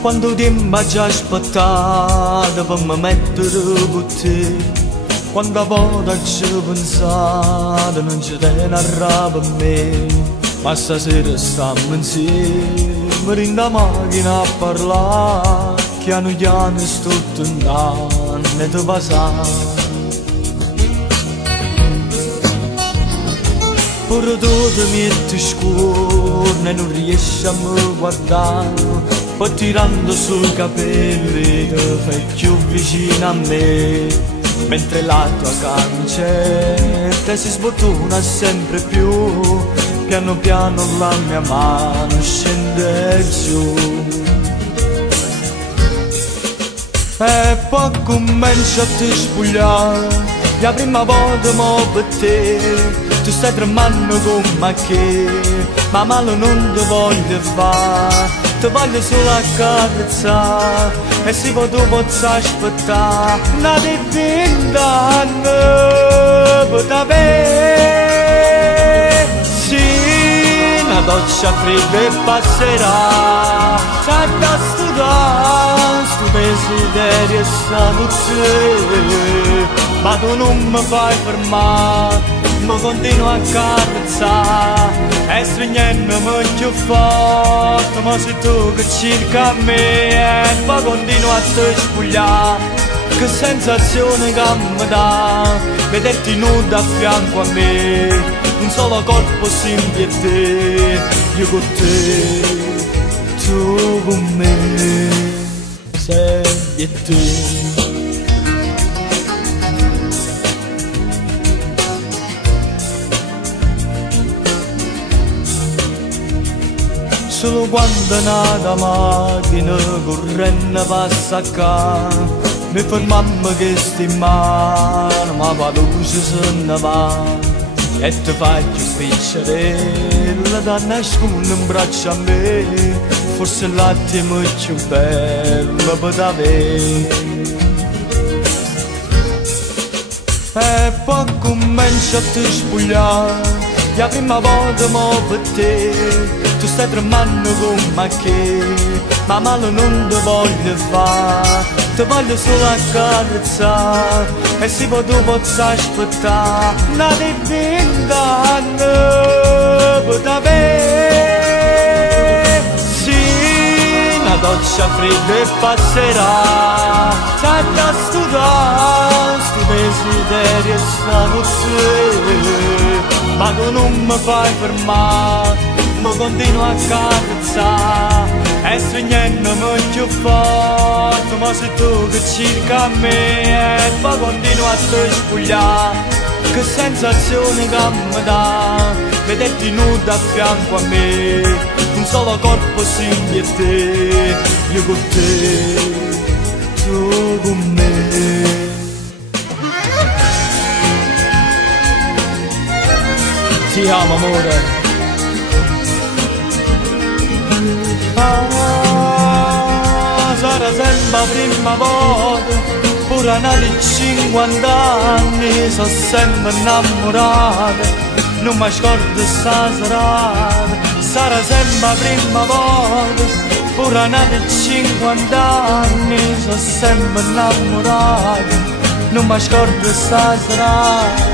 Quando tempo già aspettato per mi mettere con te, quando a volte ci pensate non ci tiene a rapa a me, ma stasera stiamo insieme in la macchina a parlare, piano piano sto tentando di passare. Pure tu ti metti scuro e non riesci a mi guardare, poi tirando sui capelli ti fai più vicino a me, mentre la tua camicetta si sbottona sempre più, piano piano la mia mano scende giù. E poi comincia a ti spogliare, la prima volta mo per te, tu stai tremando come che, ma male non ti voglio fare, ti voglio solo accarezzare, e se poi tu posso aspettare una di 20 anni per te. Sì, una doccia fredda e passerà, c'è da studiare, sto desiderio e sta notte, ma tu non mi fai fermare, mi continua a accarezzare e stringendomi più forte, ma sei tu che cerca me e poi continua a te spogliare. Che sensazione che mi dà vederti nuda a fianco a me, un solo corpo simile a te, io con te, tu con me, sei e te. Solo quando è nata macchina correndo passa qua, mi fermammo che sti in mano, ma la luce se ne va, e ti fai più spicciarella da nascondere in braccio a me, forse l'attimo più bello per te. E poi comincia a ti spogliare, la prima volta mo per te, tu stai tremando come che, ma male non ti voglio fare, ti voglio solo accarezzare, e se poi tu posso aspettare una di 20 anni per te. Sì, una doccia fredda e passerà, c'è da studiare, sto desiderio e sta notte, ma tu non mi fai fermare, mi continua a accarezzare e stringendomi più forte, ma sei tu che cerca me e poi continua a te spogliare. Che sensazione che mi dà vederti nuda a fianco a me, un solo corpo simile a te, io con te, tu con me. Ti amo amore. Sarà sempre la prima volta, pure una di 50 anni, sono sempre innamorato, non mi scordo sta serata. Sarà sempre la prima volta, pure una di 50 anni, sono sempre innamorato, non mi scordo sta serata.